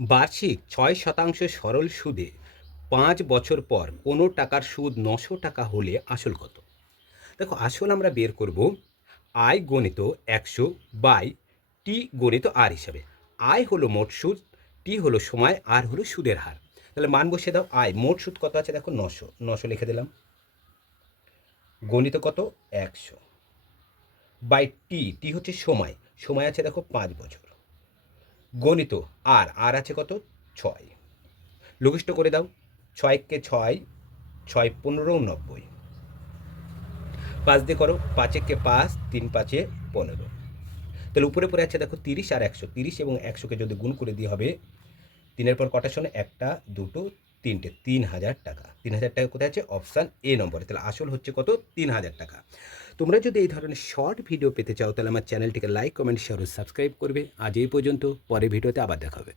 বার্ষিক 6% সরল সুদে 5 বছর পর কোনো টাকার সুদ 900 টাকা হলে আসল কত? দেখো, আসল আমরা বের করব আয় গণিত 100 বাই টি গণিত আর হিসাবে। আয় হলো মোট সুদ, টি হলো সময়, আর হলো সুদের হার। তাহলে মান বসিয়ে দাও। আয় মোট সুদ কত আছে দেখো, 900 লিখে দিলাম। গণিত কত, 100 বাই টি, টি হচ্ছে সময়, সময় আছে দেখো 5 বছর। গণিত আর আছে কত, 6। লঘিষ্ঠ করে দাও। 6 কে 6, 6 15 90। 5 দিয়ে করো, 5 কে 5, 3 5 15। তাহলে উপরে পড়ে আছে দেখো 30 আর 100। 30 এবং 100কে যদি গুণ করে দিয়ে হবে, 3-এর পর কটা শোনো, 1টা 2টো 3টে, 3000 টাকা। 3000 টাকা কোথায় আছে, অপশান এ নম্বরে। তাহলে আসল হচ্ছে কত, 3000 টাকা। তোমরা যদি এই ধরনের শর্ট ভিডিও পেতে চাও তাহলে আমার চ্যানেলটিকে লাইক, কমেন্ট, শেয়ার ও সাবস্ক্রাইব করবে। আজ এই পর্যন্ত, পরের ভিডিওতে আবার দেখা হবে।